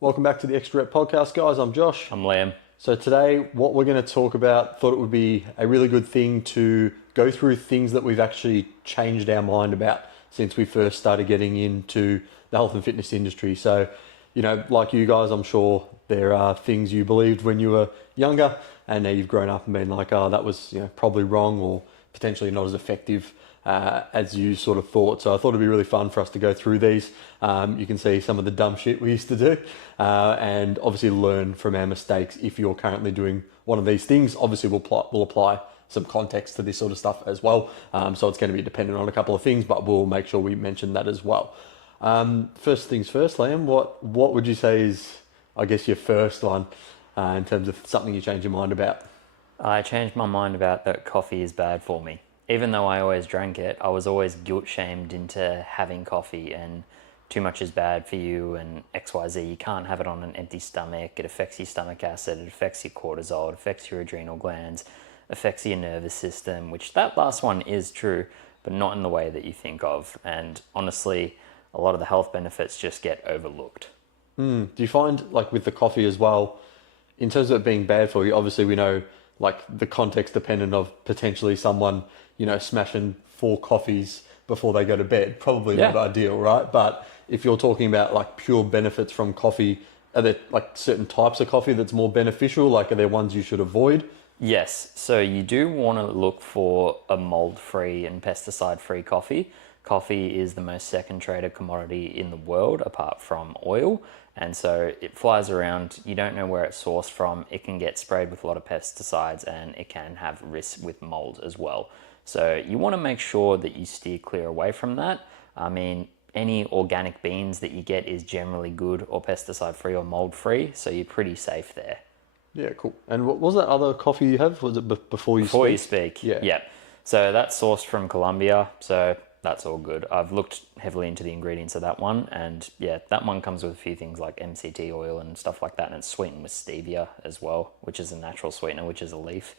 Welcome back to the Extra Rep Podcast, guys. I'm Josh. I'm Liam. So today, what we're going to talk about, thought it would be a really good thing to go through things that we've actually changed our mind about since we first started getting into the health and fitness industry. So, like you guys, I'm sure there are things you believed when you were younger, and now you've grown up and been like, oh, that was probably wrong or potentially not as effective as you sort of thought. So I thought it'd be really fun for us to go through these. You can see some of the dumb shit we used to do and obviously learn from our mistakes. If you're currently doing one of these things, obviously we'll apply some context to this sort of stuff as well. So it's going to be dependent on a couple of things, but we'll make sure we mention that as well. First things first, Liam, what would you say is, I guess, your first one in terms of something you changed your mind about? I changed my mind about that coffee is bad for me. Even though I always drank it, I was always guilt-shamed into having coffee and too much is bad for you and XYZ. You can't have it on an empty stomach. It affects your stomach acid, it affects your cortisol, it affects your adrenal glands, affects your nervous system, which that last one is true, but not in the way that you think of. And honestly, a lot of the health benefits just get overlooked. Do you find, like with the coffee as well, in terms of it being bad for you, obviously we know like the context dependent of potentially someone, smashing 4 coffees before they go to bed, probably not ideal, right? But if you're talking about like pure benefits from coffee, are there like certain types of coffee that's more beneficial? Like, are there ones you should avoid? Yes, so you do want to look for a mold-free and pesticide-free coffee. Coffee is the most second-traded commodity in the world apart from oil, and so it flies around. You don't know where it's sourced from. It can get sprayed with a lot of pesticides and it can have risks with mold as well. So you want to make sure that you steer clear away from that. I mean, any organic beans that you get is generally good or pesticide-free or mold-free, so you're pretty safe there. Yeah, cool. And what was that other coffee you have? Was it before you speak? Before you speak, Yeah. yeah. So that's sourced from Colombia, so that's all good. I've looked heavily into the ingredients of that one, and yeah, that one comes with a few things like MCT oil and stuff like that, and it's sweetened with stevia as well, which is a natural sweetener, which is a leaf.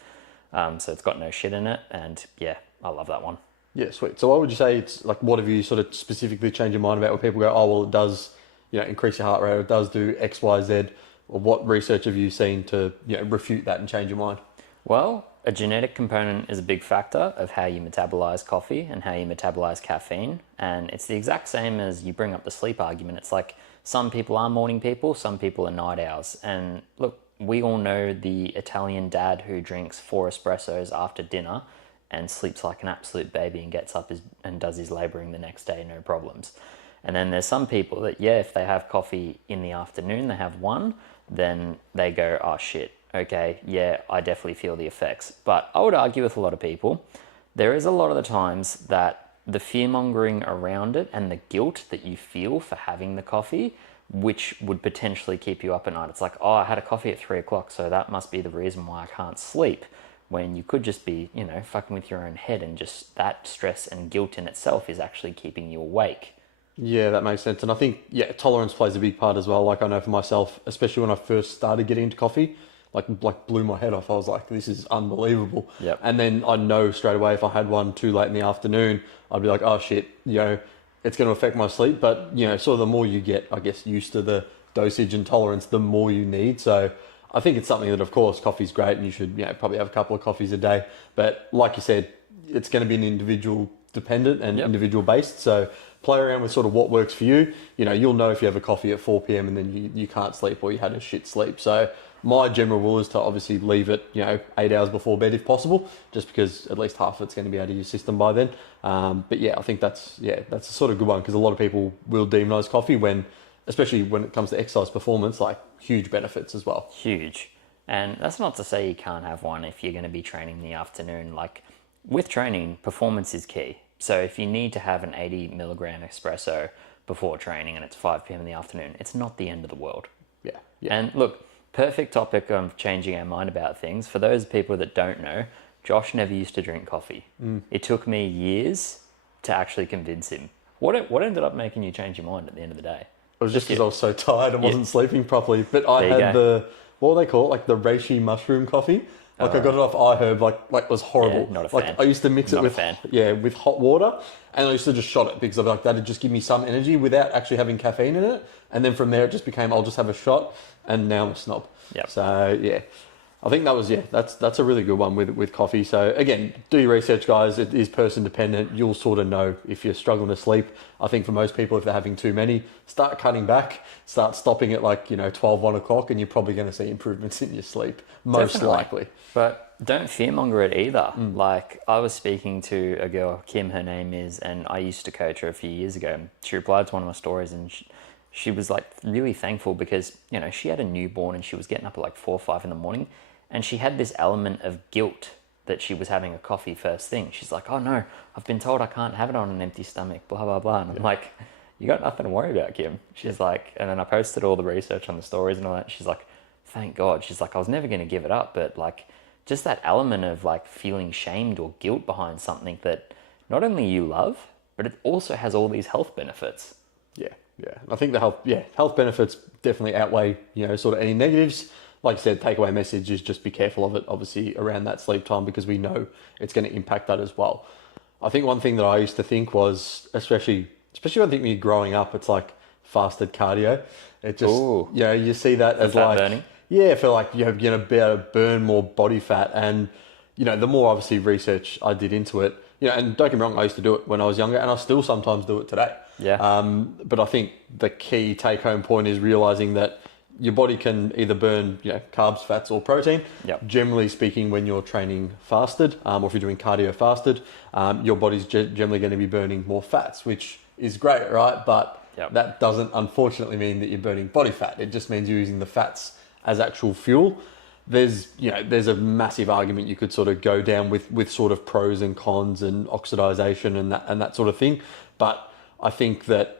So it's got no shit in it, and yeah, I love that one. Yeah, sweet. So what would you say it's like, what have you sort of specifically changed your mind about when people go, oh, well, it does, increase your heart rate, or it does do X, Y, Z, or what research have you seen to, refute that and change your mind? Well, a genetic component is a big factor of how you metabolize coffee and how you metabolize caffeine. And it's the exact same as you bring up the sleep argument. It's like some people are morning people, some people are night owls. And look, we all know the Italian dad who drinks 4 espressos after dinner and sleeps like an absolute baby and gets up and does his laboring the next day, no problems. And then there's some people that, if they have coffee in the afternoon, they have one, then they go, oh shit, okay, yeah, I definitely feel the effects. But I would argue with a lot of people, there is a lot of the times that the fear-mongering around it and the guilt that you feel for having the coffee, which would potentially keep you up at night. It's like, oh, I had a coffee at 3 o'clock, so that must be the reason why I can't sleep. When you could just be, fucking with your own head, and just that stress and guilt in itself is actually keeping you awake. Yeah, that makes sense. And I think, tolerance plays a big part as well. Like I know for myself, especially when I first started getting into coffee, like blew my head off. I was like, this is unbelievable. Yep. And then I know straight away if I had one too late in the afternoon, I'd be like, oh shit, it's going to affect my sleep. But, sort of the more you get, I guess, used to the dosage and tolerance, the more you need. So I think it's something that, of course, coffee's great and you should, probably have a couple of coffees a day. But like you said, it's going to be an individual dependent and individual based. So play around with sort of what works for you. You'll know if you have a coffee at 4 p.m. and then you can't sleep or you had a shit sleep. So my general rule is to obviously leave it, 8 hours before bed if possible, just because at least half of it's going to be out of your system by then. But yeah, I think that's a sort of good one, because a lot of people will demonize coffee when, especially when it comes to exercise performance, like huge benefits as well. Huge. And that's not to say you can't have one if you're going to be training in the afternoon. Like with training, performance is key. So if you need to have an 80 milligram espresso before training and it's 5 p.m. in the afternoon, it's not the end of the world. Yeah. And look, perfect topic of changing our mind about things. For those people that don't know, Josh never used to drink coffee. It took me years to actually convince him. What ended up making you change your mind at the end of the day? It was just because I was so tired and wasn't sleeping properly. But I had what do they call it? Like the reishi mushroom coffee. Like I got it off iHerb, like it was horrible. Yeah, not a like fan. I used to mix it Not a with fan. with hot water, and I used to just shot it because I was like that'd just give me some energy without actually having caffeine in it. And then from there it just became I'll just have a shot, and now I'm a snob. Yep. So yeah. I think that was that's a really good one with coffee. So again, do your research, guys. It is person dependent. You'll sort of know if you're struggling to sleep. I think for most people, if they're having too many, start cutting back. Start stopping at 12, 1 o'clock, and you're probably going to see improvements in your sleep, most Definitely. likely. But don't fearmonger it either. Like I was speaking to a girl, Kim, her name is, and I used to coach her a few years ago. She replied to one of my stories, and she was like really thankful because she had a newborn and she was getting up at like 4 or 5 in the morning. And she had this element of guilt that she was having a coffee first thing. She's like, oh no, I've been told I can't have it on an empty stomach, blah, blah, blah. And I'm like, you got nothing to worry about, Kim. She's like, and then I posted all the research on the stories and all that. She's like, thank God. She's like, I was never going to give it up. But like, just that element of like feeling shamed or guilt behind something that not only you love, but it also has all these health benefits. Yeah. I think the health benefits definitely outweigh, sort of any negatives. Like I said, takeaway message is just be careful of it, obviously, around that sleep time because we know it's going to impact that as well. I think one thing that I used to think was, especially when you're growing up, it's like fasted cardio. It just, you see that as fat like, burning. Yeah, for like you're going to be able to burn more body fat. And, the more obviously research I did into it, and don't get me wrong, I used to do it when I was younger and I still sometimes do it today. Yeah. But I think the key take home point is realizing that your body can either burn, carbs, fats, or protein. Yep. Generally speaking, when you're training fasted, or if you're doing cardio fasted, your body's generally going to be burning more fats, which is great, right? But that doesn't unfortunately mean that you're burning body fat. It just means you're using the fats as actual fuel. There's a massive argument you could sort of go down with sort of pros and cons and oxidization and that sort of thing. But I think that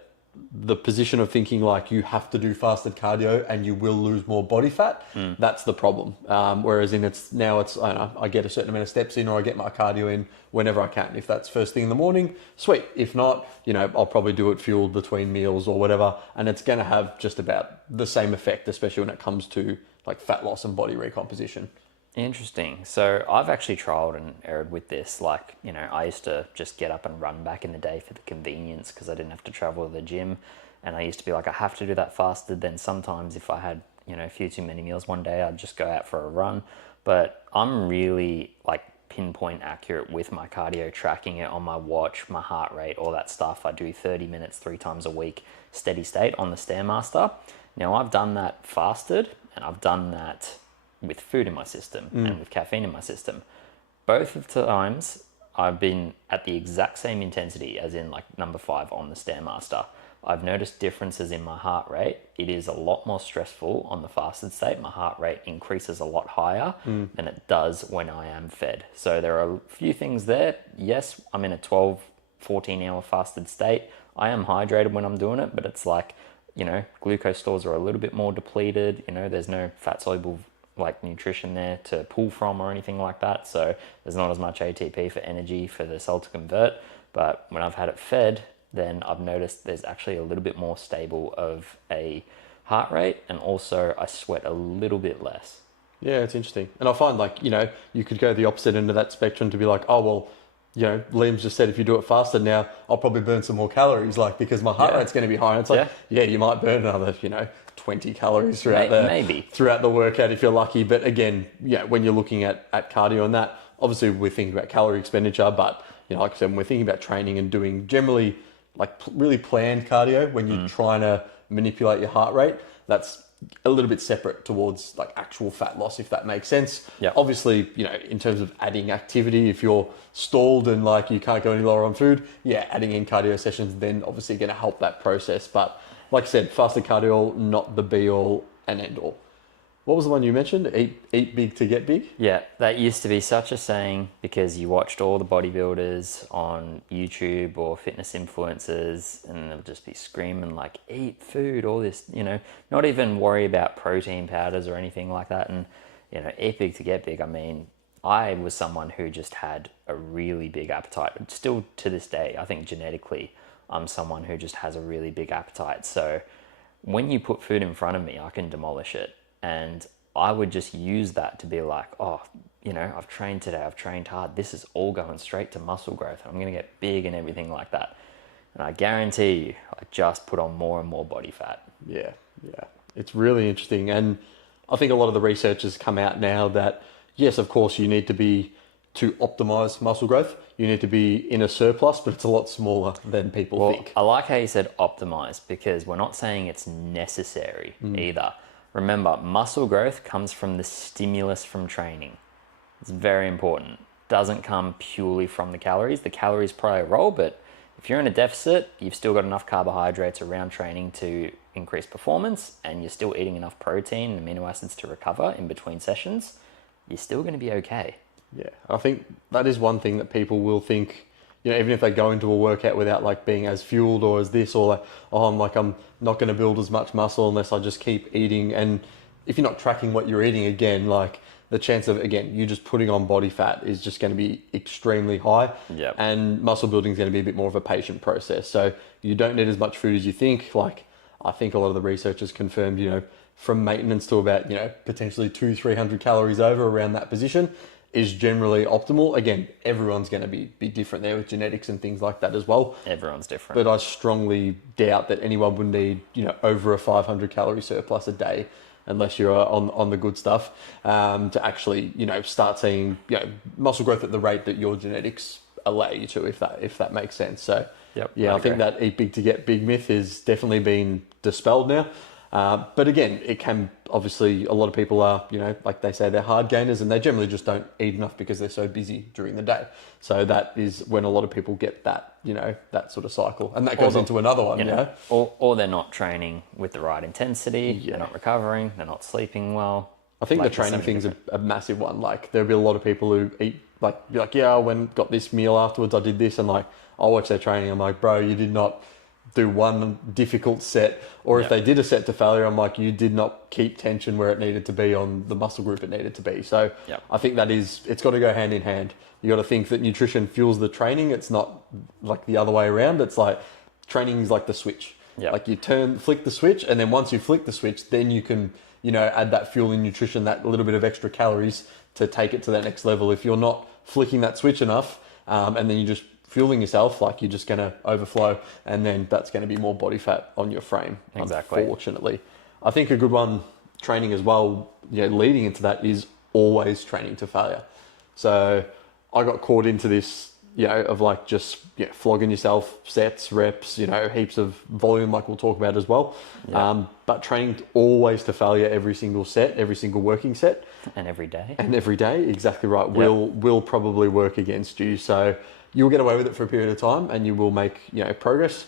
the position of thinking like you have to do fasted cardio and you will lose more body fat, that's the problem. Whereas I don't know, I get a certain amount of steps in or I get my cardio in whenever I can. If that's first thing in the morning, sweet. If not, I'll probably do it fueled between meals or whatever. And it's going to have just about the same effect, especially when it comes to like fat loss and body recomposition. Interesting. So I've actually trialed and errored with this. Like, I used to just get up and run back in the day for the convenience because I didn't have to travel to the gym. And I used to be like, I have to do that fasted. Then sometimes if I had, a few too many meals one day, I'd just go out for a run. But I'm really like pinpoint accurate with my cardio, tracking it on my watch, my heart rate, all that stuff. I do 30 minutes 3 times a week, steady state on the Stairmaster. Now I've done that fasted and I've done that with food in my system and with caffeine in my system. Both of the times I've been at the exact same intensity as in like number 5 on the Stairmaster. I've noticed differences in my heart rate. It is a lot more stressful on the fasted state. My heart rate increases a lot higher than it does when I am fed. So there are a few things there. Yes, I'm in a 12, 14 hour fasted state. I am hydrated when I'm doing it, but it's like, glucose stores are a little bit more depleted. There's no fat soluble like nutrition there to pull from or anything like that. So there's not as much ATP for energy for the cell to convert. But when I've had it fed, then I've noticed there's actually a little bit more stable of a heart rate, and also I sweat a little bit less. Yeah, it's interesting. And I find like, you could go the opposite end of that spectrum to be like, oh, well, Liam's just said if you do it faster now, I'll probably burn some more calories, like because my heart rate's going to be high. And it's like, you might burn another, 20 calories throughout the workout if you're lucky. But again, when you're looking at cardio and that, obviously we're thinking about calorie expenditure, but like I said, when we're thinking about training and doing generally like really planned cardio, when you're trying to manipulate your heart rate, that's a little bit separate towards like actual fat loss, if that makes sense. Yeah. Obviously, in terms of adding activity, if you're stalled and like you can't go any lower on food, adding in cardio sessions then obviously going to help that process. But like I said, fasted cardio, not the be all and end all. What was the one you mentioned? Eat big to get big? Yeah, that used to be such a saying because you watched all the bodybuilders on YouTube or fitness influencers and they'll just be screaming like, eat food, all this, not even worry about protein powders or anything like that. And, eat big to get big. I mean, I was someone who just had a really big appetite. Still to this day, I think genetically, I'm someone who just has a really big appetite. So when you put food in front of me, I can demolish it. And I would just use that to be like, oh, I've trained today, I've trained hard. This is all going straight to muscle growth. I'm going to get big and everything like that. And I guarantee you, I just put on more and more body fat. Yeah, yeah. It's really interesting. And I think a lot of the research has come out now that, yes, of course, you need to optimize muscle growth, you need to be in a surplus, but it's a lot smaller than people think. I like how you said optimize, because we're not saying it's necessary either. Remember, muscle growth comes from the stimulus from training. It's very important. Doesn't come purely from the calories. The calories play a role, but if you're in a deficit, you've still got enough carbohydrates around training to increase performance, and you're still eating enough protein and amino acids to recover in between sessions, you're still going to be okay. Yeah, I think that is one thing that people will think, even if they go into a workout without like being as fueled or as this, or like, oh, I'm not going to build as much muscle unless I just keep eating. And if you're not tracking what you're eating, again, like the chance of, again, you just putting on body fat is just going to be extremely high. Yep. And muscle building is going to be a bit more of a patient process. So you don't need as much food as you think. Like, I think a lot of the research has confirmed, from maintenance to about, potentially 200-300 calories over around that position is generally optimal. Again, everyone's going to be different there with genetics and things like that as well. Everyone's different. But I strongly doubt that anyone would need, over a 500 calorie surplus a day, unless you're on the good stuff, to actually, start seeing, muscle growth at the rate that your genetics allow you to, if that makes sense. So, yep, yeah, I think that eat big to get big myth is definitely been dispelled now. But again, it can, obviously, a lot of people are, like they say, they're hard gainers, and they generally just don't eat enough because they're so busy during the day. So that is when a lot of people get that, that sort of cycle. And that goes into another one, Or they're not training with the right intensity, they're not recovering, they're not sleeping well. I think the training thing's a massive one. Like, there'll be a lot of people who eat, be like, yeah, I got this meal afterwards, I did this, and like, I'll watch their training, I'm like, bro, you did not do one difficult set, or if they did a set to failure, I'm like, you did not keep tension where it needed to be on the muscle group it needed to be. So I think it's got to go hand in hand. You got to think that nutrition fuels the training. It's not like the other way around. It's like training is like the switch. Like you flick the switch, and then once you flick the switch, then you can, add that fuel in nutrition, that little bit of extra calories to take it to that next level. If you're not flicking that switch enough, and then you just fueling yourself, like, you're just going to overflow, and then that's going to be more body fat on your frame. Exactly. Unfortunately, I think a good one training as well, leading into that, is always training to failure. So I got caught into this, of like just flogging yourself, sets, reps, heaps of volume, like we'll talk about as well. But training always to failure every single set, every single working set, and every day, exactly right, will probably work against you. So you'll get away with it for a period of time, and you will make progress.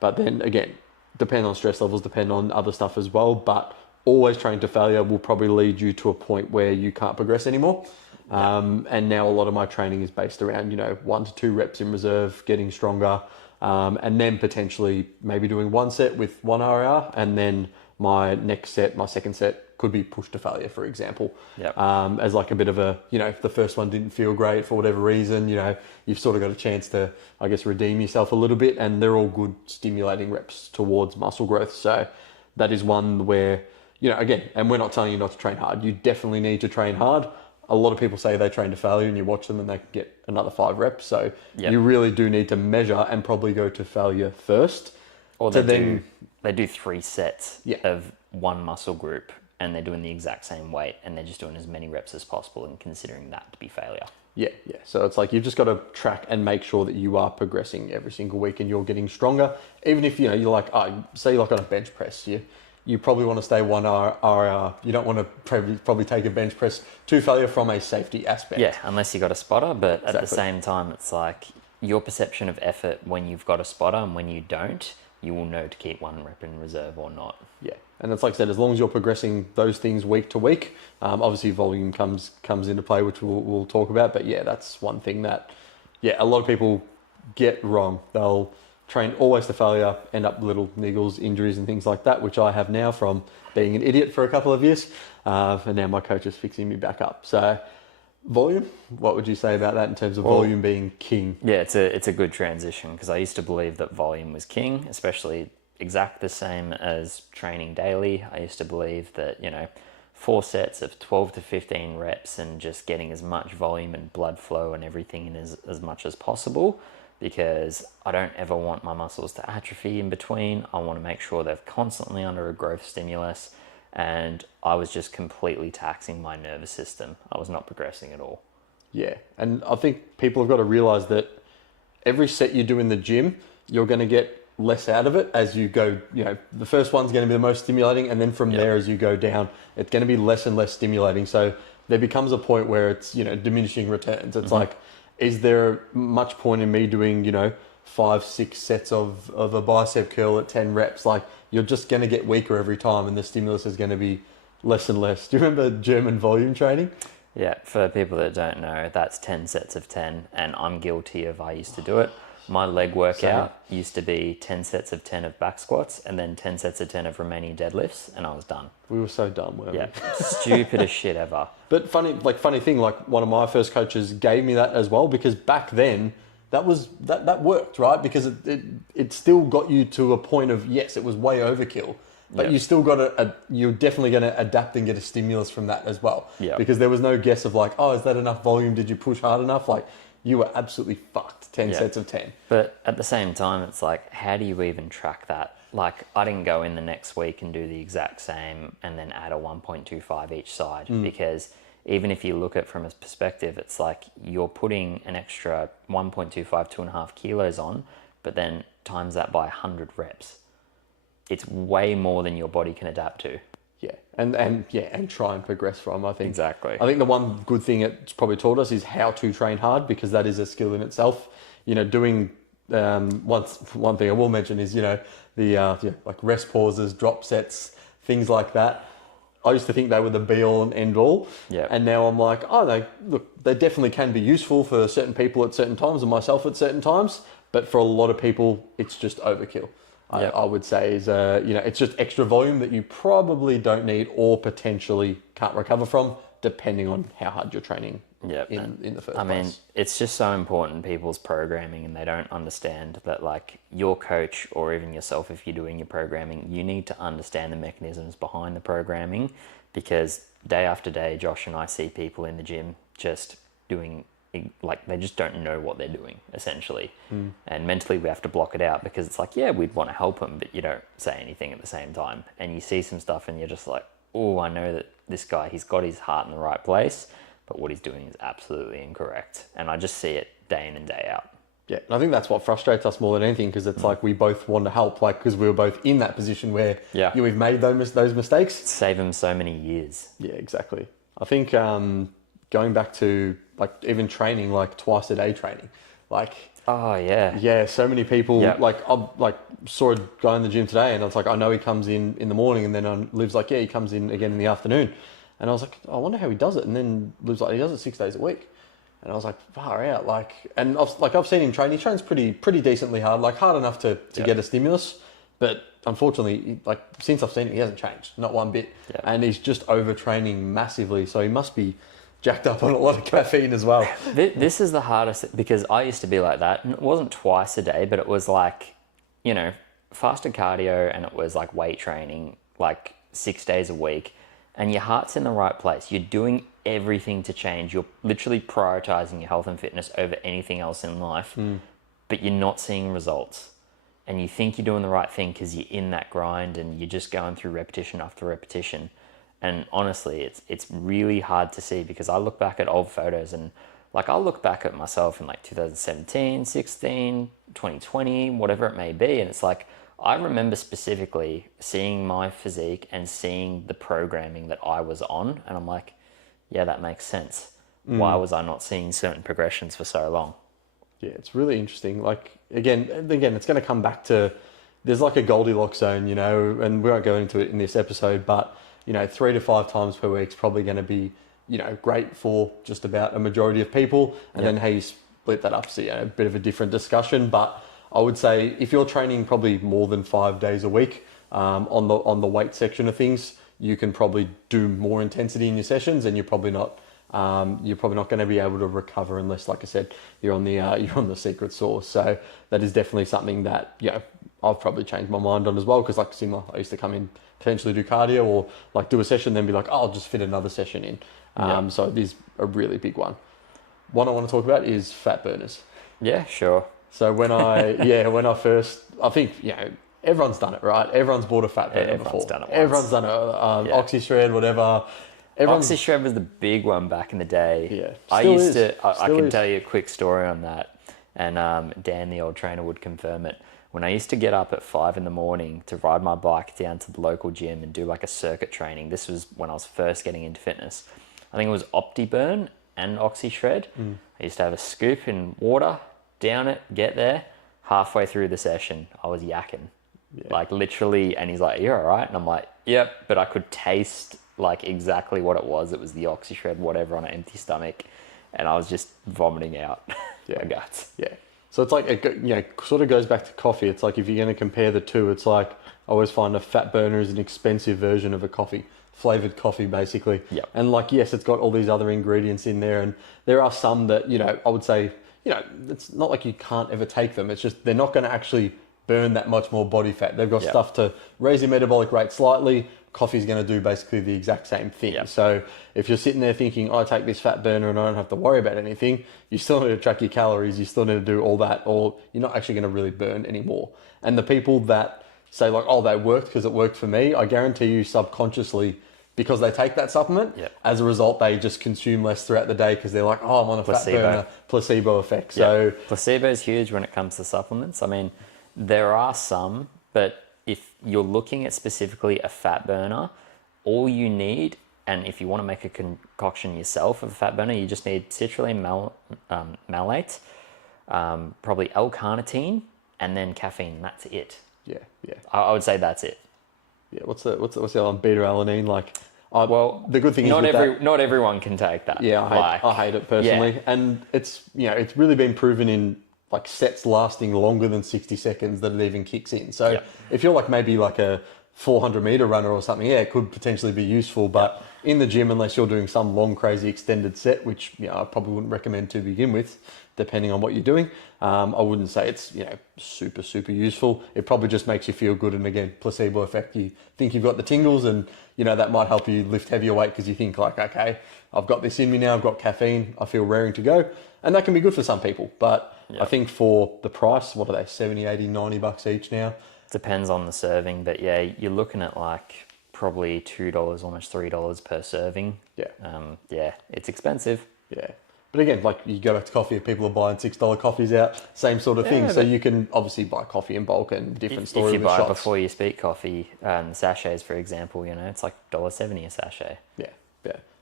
But then again, depend on stress levels, depend on other stuff as well. But always train to failure will probably lead you to a point where you can't progress anymore. And now a lot of my training is based around 1 to 2 reps in reserve, getting stronger, and then potentially maybe doing one set with 1 RR, and then my second set could be pushed to failure, for example. As like a bit of a, if the first one didn't feel great for whatever reason, you've sort of got a chance to, I guess, redeem yourself a little bit, and they're all good stimulating reps towards muscle growth. So that is one where, again, and we're not telling you not to train hard. You definitely need to train hard. A lot of people say they train to failure, and you watch them and they get another 5 reps. So you really do need to measure and probably go to failure first. Or they do 3 sets of one muscle group, and they're doing the exact same weight, and they're just doing as many reps as possible and considering that to be failure. Yeah. So it's like, you've just got to track and make sure that you are progressing every single week and you're getting stronger. Even if, you're like, say like on a bench press, you probably want to stay 1 RR. You don't want to probably take a bench press to failure from a safety aspect. Yeah, unless you got a spotter. But at the same time, it's like your perception of effort when you've got a spotter and when you don't, you will know to keep 1 rep in reserve or not. Yeah, and it's like I said, as long as you're progressing those things week to week, obviously volume comes into play, which we'll talk about. But yeah, that's one thing that, a lot of people get wrong. They'll train always to failure, end up with little niggles, injuries and things like that, which I have now from being an idiot for a couple of years. And now my coach is fixing me back up. So volume, what would you say about that in terms of volume being king? Yeah, it's a good transition, because I used to believe that volume was king, especially exact the same as training daily. I used to believe that, 4 sets of 12 to 15 reps and just getting as much volume and blood flow and everything in as much as possible, because I don't ever want my muscles to atrophy in between. I want to make sure they're constantly under a growth stimulus, and I was just completely taxing my nervous system. I was not progressing at all. Yeah, and I think people have got to realize that every set you do in the gym, you're going to get less out of it as you go. You know, the first one's going to be the most stimulating, and then from there, as you go down, it's going to be less and less stimulating. So there becomes a point where it's, you know, diminishing returns. It's like, is there much point in me doing, you know, 5-6 sets of a bicep curl at 10 reps? Like, you're just going to get weaker every time, and the stimulus is going to be less and less. Do you remember German volume training? Yeah, for people that don't know, that's 10 sets of 10, and I'm guilty of, I used to do it. My leg workout used to be 10 sets of 10 of back squats and then 10 sets of 10 of remaining deadlifts, and I was done. We were so dumb, weren't we? Stupidest shit ever. But funny thing, like one of my first coaches gave me that as well, because back then that worked, right? Because it still got you to a point of, yes, it was way overkill, but you still got you're definitely going to adapt and get a stimulus from that as well. Yeah. Because there was no guess of like, oh, is that enough volume? Did you push hard enough? Like, you were absolutely fucked. 10 sets of 10. But at the same time, it's like, how do you even track that? Like, I didn't go in the next week and do the exact same and then add a 1.25 each side, because even if you look at it from a perspective, it's like you're putting an extra 1.25, 2.5 kilos on, but then times that by 100 reps. It's way more than your body can adapt to. Yeah, and try and progress from, I think. Exactly. I think the one good thing it's probably taught us is how to train hard, because that is a skill in itself. You know, doing one thing I will mention is, you know, the like rest pauses, drop sets, things like that. I used to think they were the be all and end all. Yeah. And now I'm like, oh, they definitely can be useful for certain people at certain times and myself at certain times. But for a lot of people, it's just overkill. I would say is, you know, it's just extra volume that you probably don't need or potentially can't recover from, depending on how hard you're training in the first place. I mean, it's just so important, people's programming, and they don't understand that, like, your coach or even yourself, if you're doing your programming, you need to understand the mechanisms behind the programming, because day after day, Josh and I see people in the gym just doing, like, they just don't know what they're doing, essentially. And mentally we have to block it out, because it's like, yeah, we'd want to help them, but you don't say anything at the same time. And you see some stuff and you're just like, oh, I know that this guy, he's got his heart in the right place, but what he's doing is absolutely incorrect. And I just see it day in and day out. Yeah, and I think that's what frustrates us more than anything, because it's like we both want to help, like, because we were both in that position where we've made those mistakes. Save them so many years. Yeah, exactly. I think going back to, like, even training, like twice a day training, like, oh yeah, so many people like I saw a guy in the gym today, and I was like, I know he comes in the morning, and then Liv's like, yeah, he comes in again in the afternoon, and I was like, I wonder how he does it. And then Liv's like, he does it 6 days a week, and I was like, far out. Like, and I've seen him train. He trains pretty decently hard, like hard enough to get a stimulus, but unfortunately, like, since I've seen him, he hasn't changed, not one bit, and he's just overtraining massively. So he must be jacked up on a lot of caffeine as well. This is the hardest, because I used to be like that, and it wasn't twice a day, but it was like, you know, fasted cardio, and it was like weight training, like 6 days a week, and your heart's in the right place. You're doing everything to change. You're literally prioritizing your health and fitness over anything else in life, but you're not seeing results. And you think you're doing the right thing because you're in that grind and you're just going through repetition after repetition. And honestly, it's really hard to see, because I look back at old photos, and like, I'll look back at myself in like 2017, 16, 2020, whatever it may be. And it's like, I remember specifically seeing my physique and seeing the programming that I was on. And I'm like, yeah, that makes sense. Why was I not seeing certain progressions for so long? Yeah, it's really interesting. Like, again, it's going to come back to, there's like a Goldilocks zone, you know, and we won't go into it in this episode, but, you know, 3 to 5 times per week is probably going to be, you know, great for just about a majority of people. And then how you split that up, so, you know, a bit of a different discussion. But I would say if you're training probably more than 5 days a week on the weight section of things, you can probably do more intensity in your sessions, and you're probably not going to be able to recover unless, like I said, you're on the secret sauce. So that is definitely something that, you know, I've probably changed my mind on as well, because, like, similar, I used to come in potentially do cardio or like do a session, then be like, oh, I'll just fit another session in. So it is a really big one. One I want to talk about is fat burners. Yeah, sure. So when I first, I think, everyone's done it, right? Everyone's bought a fat burner before. Done it once. Everyone's done it. OxyShred, whatever. OxyShred was the big one back in the day. Yeah, I can tell you a quick story on that, and Dan, the old trainer, would confirm it. When I used to get up at 5 a.m. to ride my bike down to the local gym and do like a circuit training, this was when I was first getting into fitness. I think it was OptiBurn and OxyShred. I used to have a scoop in water, down it, get there. Halfway through the session, I was yakking. Yeah. Like literally, and he's like, "You're all right," and I'm like, "Yep," but I could taste like exactly what it was. It was the OxyShred, whatever, on an empty stomach, and I was just vomiting out my guts. Yeah. So it's like, sort of goes back to coffee. It's like if you're going to compare the two, it's like I always find a fat burner is an expensive version of a coffee, flavored coffee, basically. Yep. And like, yes, it's got all these other ingredients in there, and there are some that I would say, it's not like you can't ever take them. It's just they're not going to actually burn that much more body fat. They've got stuff to raise your metabolic rate slightly. Coffee's going to do basically the exact same thing. Yep. So if you're sitting there thinking, I take this fat burner and I don't have to worry about anything, you still need to track your calories, you still need to do all that, or you're not actually going to really burn anymore. And the people that say like, oh, they worked because it worked for me, I guarantee you subconsciously, because they take that supplement, as a result, they just consume less throughout the day because they're like, oh, I'm on a fat burner, placebo effect. So placebo is huge when it comes to supplements. I mean, there are some, but if you're looking at specifically a fat burner, all you need, and if you want to make a concoction yourself of a fat burner, you just need citrulline malate, probably L-carnitine, and then caffeine. That's it. Yeah. I would say that's it. Yeah. What's the other one? Beta-alanine, like. The good thing is not everyone can take that. Yeah, I hate it personally, and it's it's really been proven in like sets lasting longer than 60 seconds that it even kicks in. So if you're like maybe like a 400-meter runner or something, it could potentially be useful. But in the gym, unless you're doing some long, crazy extended set, which I probably wouldn't recommend to begin with, depending on what you're doing, I wouldn't say it's super, super useful. It probably just makes you feel good. And again, placebo effect, you think you've got the tingles, and that might help you lift heavier weight because you think like, okay, I've got this in me now, I've got caffeine, I feel raring to go. And that can be good for some people. But I think for the price, what are they, 70, 80, 90 bucks each now? Depends on the serving, but you're looking at like probably $2, almost $3 per serving. It's expensive. But again, like you go back to coffee, people are buying $6 coffees out, same sort of thing. So you can obviously buy coffee in bulk and different stories. If you buy shots. Before You Speak coffee, sachets, for example, it's like $1.70 a sachet. Yeah.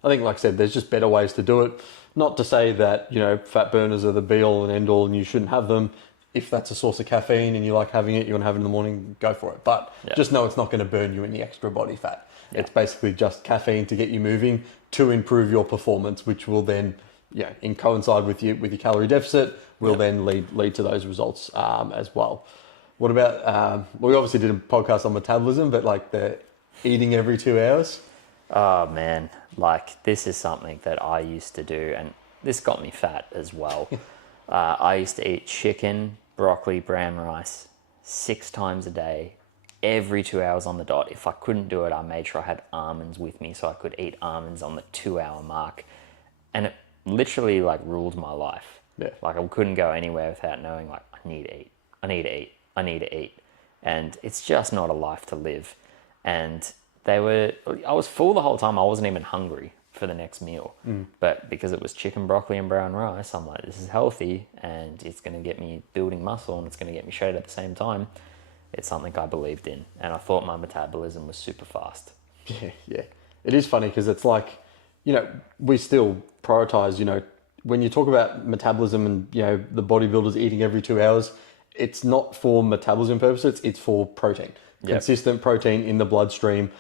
I think, like I said, there's just better ways to do it. Not to say that, fat burners are the be all and end all and you shouldn't have them. If that's a source of caffeine and you like having it, you want to have it in the morning, go for it. But just know it's not going to burn you any extra body fat. It's basically just caffeine to get you moving to improve your performance, which will then, in coincide with your calorie deficit, will then lead to those results as well. What about, we obviously did a podcast on metabolism, but like the eating every 2 hours? Oh man, like this is something that I used to do, and this got me fat as well. I used to eat chicken, broccoli, brown rice 6 times a day, every 2 hours on the dot. If I couldn't do it, I made sure I had almonds with me so I could eat almonds on the 2-hour mark. And it literally like ruled my life. Like I couldn't go anywhere without knowing like, I need to eat. And it's just not a life to live. And I was full the whole time. I wasn't even hungry for the next meal. But because it was chicken, broccoli, and brown rice, I'm like, this is healthy and it's going to get me building muscle and it's going to get me shredded at the same time. It's something I believed in, and I thought my metabolism was super fast. Yeah. It is funny because it's like, we still prioritize, when you talk about metabolism and, the bodybuilders eating every 2 hours, it's not for metabolism purposes, it's for protein. Consistent protein in the bloodstream,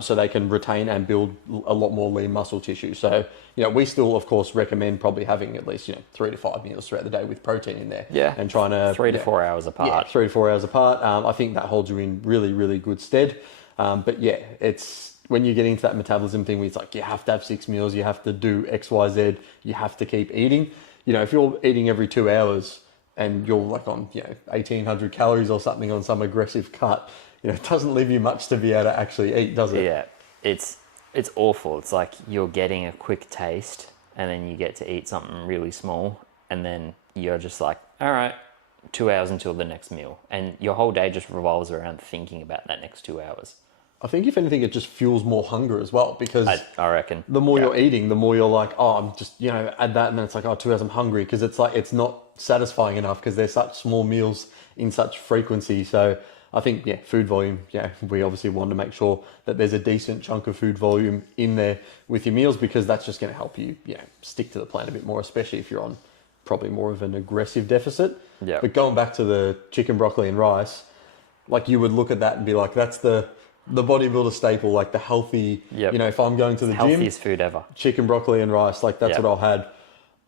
so they can retain and build a lot more lean muscle tissue. So, we still, of course, recommend probably having at least, 3 to 5 meals throughout the day with protein in there. And trying to 3 to 4 hours apart. Yeah, 3 to 4 hours apart. I think that holds you in really, really good stead. But it's when you get into that metabolism thing where it's like, you have to have 6 meals, you have to do X, Y, Z, you have to keep eating. If you're eating every 2 hours and you're like on, 1,800 calories or something on some aggressive cut, it doesn't leave you much to be able to actually eat, does it? Yeah, it's awful. It's like you're getting a quick taste, and then you get to eat something really small, and then you're just like, all right, 2 hours until the next meal, and your whole day just revolves around thinking about that next 2 hours. I think if anything, it just fuels more hunger as well, because I reckon the more you're eating, the more you're like, oh, I'm just, add that, and then it's like, oh, 2 hours, I'm hungry, because it's like, it's not satisfying enough because they're such small meals in such frequency. So I think, food volume, we obviously want to make sure that there's a decent chunk of food volume in there with your meals, because that's just going to help you, stick to the plan a bit more, especially if you're on probably more of an aggressive deficit. Yeah. But going back to the chicken, broccoli and rice, like you would look at that and be like, that's the bodybuilder staple, like the healthy, if I'm going to the gym, healthiest food ever. chicken, broccoli and rice, like that's what I'll had.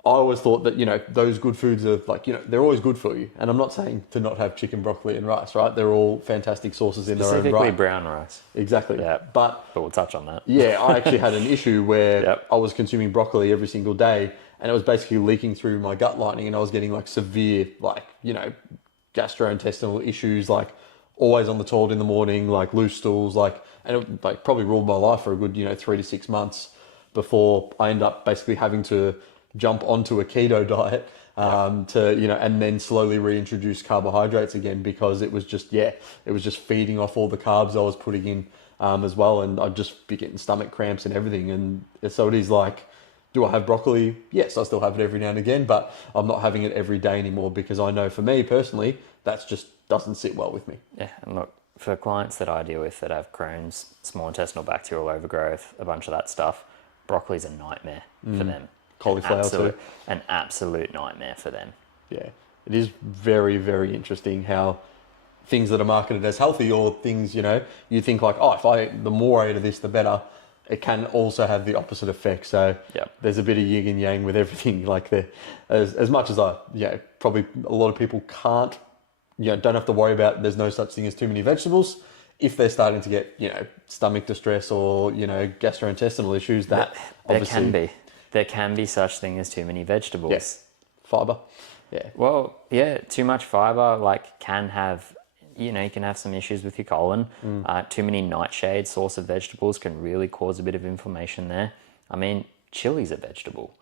I always thought that, those good foods are like, they're always good for you. And I'm not saying to not have chicken, broccoli and rice, right? They're all fantastic sources in their own right. Specifically brown rice. Exactly. Yeah. But we'll touch on that. Yeah, I actually had an issue where I was consuming broccoli every single day, and it was basically leaking through my gut lining, and I was getting like severe, like, gastrointestinal issues, like always on the toilet in the morning, like loose stools, like, and it like probably ruled my life for a good, 3 to 6 months before I end up basically having to jump onto a keto diet and then slowly reintroduce carbohydrates again, because it was just feeding off all the carbs I was putting in as well, and I'd just be getting stomach cramps and everything. And so it is like, do I have broccoli? Yes, I still have it every now and again, but I'm not having it every day anymore, because I know for me personally, that's just doesn't sit well with me. Yeah, and look, for clients that I deal with that have Crohn's, small intestinal bacterial overgrowth, a bunch of that stuff, broccoli's a nightmare for them. Cauliflower too. An absolute nightmare for them. Yeah, it is very, very interesting how things that are marketed as healthy, or things, you think like, oh, the more I eat of this, the better. It can also have the opposite effect. So there's a bit of yin and yang with everything. Like as much as probably a lot of people can't, don't have to worry about, there's no such thing as too many vegetables. If they're starting to get, stomach distress or, gastrointestinal issues, there can be such thing as too many vegetables. Yes. Fiber. Yeah. Well, too much fiber can have, you can have some issues with your colon. Too many nightshade source of vegetables can really cause a bit of inflammation there. I mean, chili's a vegetable.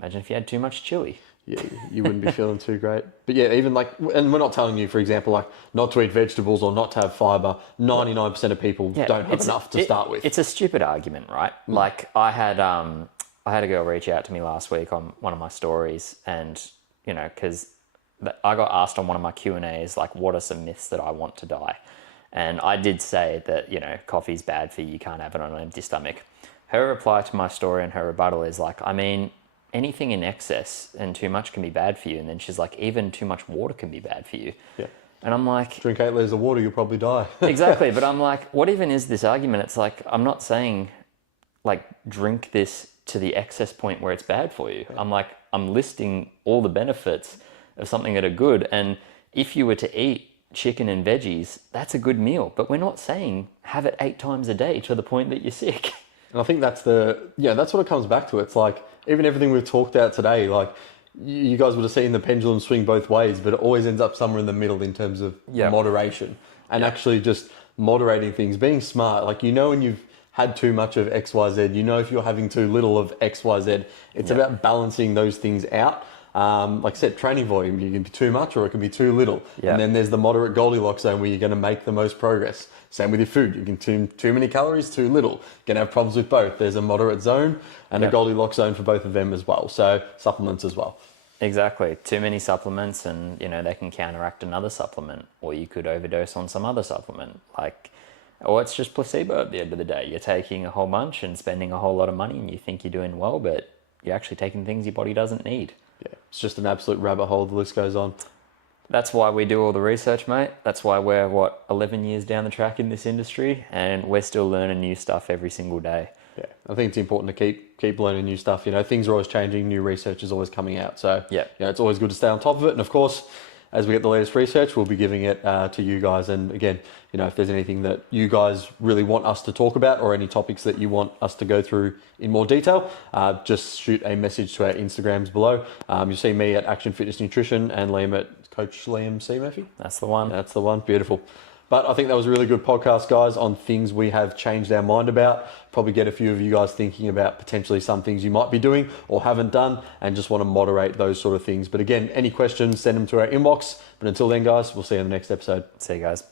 Imagine if you had too much chili. Yeah, you wouldn't be feeling too great. But even and we're not telling you, for example, not to eat vegetables or not to have fiber. 99% of people don't have enough to start with. It's a stupid argument, right? Like I had a girl reach out to me last week on one of my stories, and because I got asked on one of my Q&As, like, what are some myths that I want to die? And I did say that, coffee's bad for you. You can't have it on an empty stomach. Her reply to my story and her rebuttal is like, I mean, anything in excess and too much can be bad for you. And then she's like, even too much water can be bad for you. Yeah. And I'm like... Drink 8 litres of water, you'll probably die. Exactly. But I'm like, what even is this argument? It's like, I'm not saying, drink this to the excess point where it's bad for you. Yeah. I'm like, I'm listing all the benefits of something that are good. And if you were to eat chicken and veggies, that's a good meal. But we're not saying have it 8 times a day to the point that you're sick. And I think that's that's what it comes back to. It's like, even everything we've talked about today, like you guys would have seen the pendulum swing both ways, but it always ends up somewhere in the middle in terms of moderation and actually just moderating things, being smart. Like, when you've had too much of X, Y, Z, if you're having too little of X, Y, Z, it's about balancing those things out. Like I said, training volume, you can be too much or it can be too little. Yep. And then there's the moderate Goldilocks zone where you're going to make the most progress. Same with your food. You can too many calories, too little. You're going to have problems with both. There's a moderate zone and a Goldilocks zone for both of them as well. So supplements as well. Exactly. Too many supplements and, they can counteract another supplement, or you could overdose on some other supplement. Or it's just placebo at the end of the day. You're taking a whole bunch and spending a whole lot of money and you think you're doing well, but you're actually taking things your body doesn't need. Yeah, it's just an absolute rabbit hole. The list goes on. That's why we do all the research, mate. That's why we're, 11 years down the track in this industry, and we're still learning new stuff every single day. Yeah, I think it's important to keep learning new stuff. Things are always changing, new research is always coming out. So, it's always good to stay on top of it. And of course, as we get the latest research, we'll be giving it to you guys. And again, if there's anything that you guys really want us to talk about or any topics that you want us to go through in more detail, just shoot a message to our Instagrams below. You'll see me at Action Fitness Nutrition and Liam at Coach Liam C. Murphy. That's the one. That's the one. Beautiful. But I think that was a really good podcast, guys, on things we have changed our mind about. Probably get a few of you guys thinking about potentially some things you might be doing or haven't done and just want to moderate those sort of things. But again, any questions, send them to our inbox. But until then, guys, we'll see you in the next episode. See you guys.